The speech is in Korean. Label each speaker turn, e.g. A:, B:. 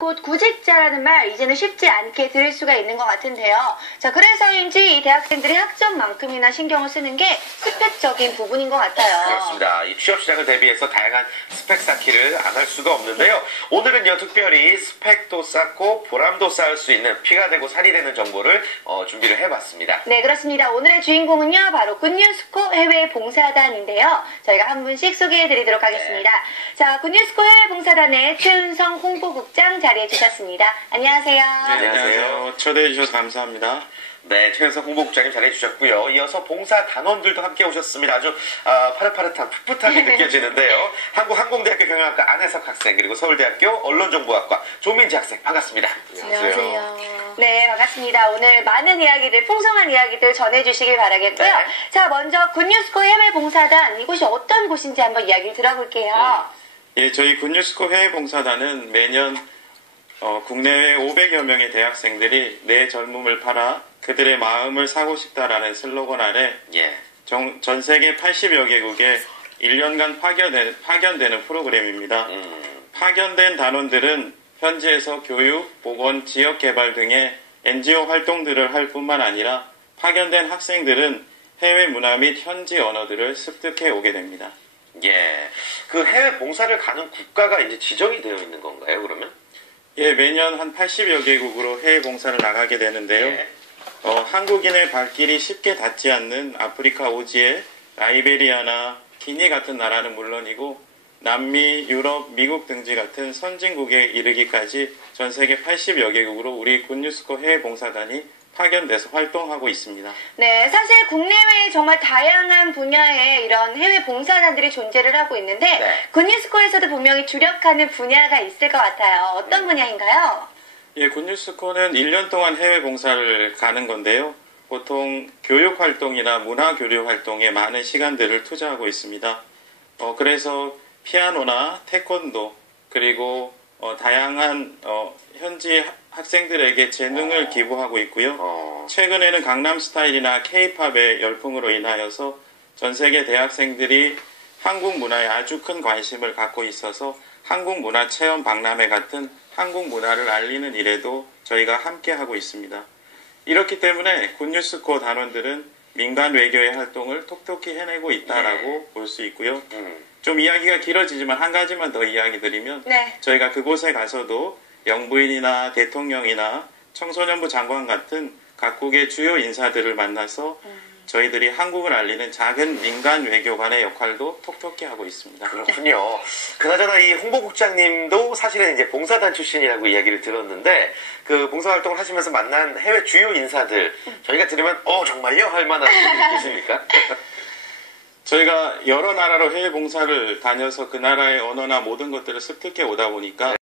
A: 곧 구직자라는 말 이제는 쉽지 않게 들을 수가 있는 것 같은데요. 자, 그래서인지 이 대학생들이 학점만큼이나 신경을 쓰는 게 스펙적인 부분인 것 같아요.
B: 그렇습니다. 이 취업 시장을 대비해서 다양한 스펙 쌓기를 안 할 수가 없는데요. 오늘은요, 특별히 스펙도 쌓고 보람도 쌓을 수 있는 피가 되고 살이 되는 정보를 어, 준비를 해봤습니다.
A: 네, 그렇습니다. 오늘의 주인공은요, 바로 굿뉴스코 해외 봉사단인데요. 저희가 한 분씩 소개해 드리도록 하겠습니다. 자, 굿뉴스코 해외 봉사단의 최은성 홍보국장 자 리해 주셨습니다. 안녕하세요.
C: 네,
B: 안녕하세요.
C: 안녕하세요. 초대해 주셔서 감사합니다.
B: 네, 최현석 홍보국장님 잘해주셨고요. 이어서 봉사 단원들도 함께 오셨습니다. 아주 아, 파릇파릇한 풋풋하게 느껴지는데요. 한국항공대학교 경영학과 안혜석 학생 그리고 서울대학교 언론정보학과 조민지 학생 반갑습니다.
A: 네, 반갑습니다. 오늘 많은 이야기들, 풍성한 이야기들 전해주시길 바라겠고요.
B: 네.
A: 자, 먼저 굿뉴스코 해외 봉사단 이곳이 어떤 곳인지 한번 이야기를 들어볼게요.
C: 예, 저희 굿뉴스코 해외봉사단은 매년 어, 국내외 500여 명의 대학생들이 내 젊음을 팔아 그들의 마음을 사고 싶다라는 슬로건 아래
B: 예.
C: 정- 전 세계 80여 개국에 1년간 파견되, 파견되는 프로그램입니다.
B: 음,
C: 파견된 단원들은 현지에서 교육, 보건, 지역 개발 등의 NGO 활동들을 할 뿐만 아니라 파견된 학생들은 해외 문화 및 현지 언어들을 습득해 오게 됩니다.
B: 예. 그 해외 봉사를 가는 국가가 이제 지정이 되어 있는 건가요, 그러면?
C: 예, 매년 한 80여 개국으로 해외 봉사를 나가게 되는데요.
B: 예.
C: 어, 한국인의 발길이 쉽게 닿지 않는 아프리카 오지의 라이베리아나 기니 같은 나라는 물론이고 남미, 유럽, 미국 등지 같은 선진국에 이르기까지 전 세계 80여 개국으로 우리 굿뉴스코 해외 봉사단이 파견돼서 활동하고 있습니다.
A: 네, 사실 국내외에 정말 다양한 분야의 이런 해외 봉사단들이 존재를 하고 있는데
B: 네.
A: 굿뉴스코에서도 분명히 주력하는 분야가 있을 것 같아요. 어떤 분야인가요?
C: 예, 굿뉴스코는 1년 동안 해외 봉사를 가는 건데요. 보통 교육 활동이나 문화 교류 활동에 많은 시간들을 투자하고 있습니다. 어, 그래서 피아노나 태권도 그리고 어, 다양한 어, 현지 학- 학생들에게 재능을 기부하고 있고요.
B: 어,
C: 최근에는 강남 스타일이나 케이팝의 열풍으로 인하여서 전 세계 대학생들이 한국 문화에 아주 큰 관심을 갖고 있어서 한국 문화 체험 박람회 같은 한국 문화를 알리는 일에도 저희가 함께 하고 있습니다. 이렇기 때문에 굿뉴스코 단원들은 민간 외교의 활동을 톡톡히 해내고 있다라고 볼수 있고요.
B: 음,
C: 좀 이야기가 길어지지만 한 가지만 더 이야기 드리면
A: 네.
C: 저희가 그곳에 가서도 영부인이나 대통령이나 청소년부 장관 같은 각국의 주요 인사들을 만나서 저희들이 한국을 알리는 작은 민간 외교관의 역할도 톡톡히 하고 있습니다.
B: 그렇군요. 그나저나 이 홍보국장님도 사실은 이제 봉사단 출신이라고 이야기를 들었는데 그 봉사활동을 하시면서 만난 해외 주요 인사들 저희가 들으면 어 정말요 할 만한 분이 계십니까?
C: 저희가 여러 나라로 해외 봉사를 다녀서 그 나라의 언어나 모든 것들을 습득해 오다 보니까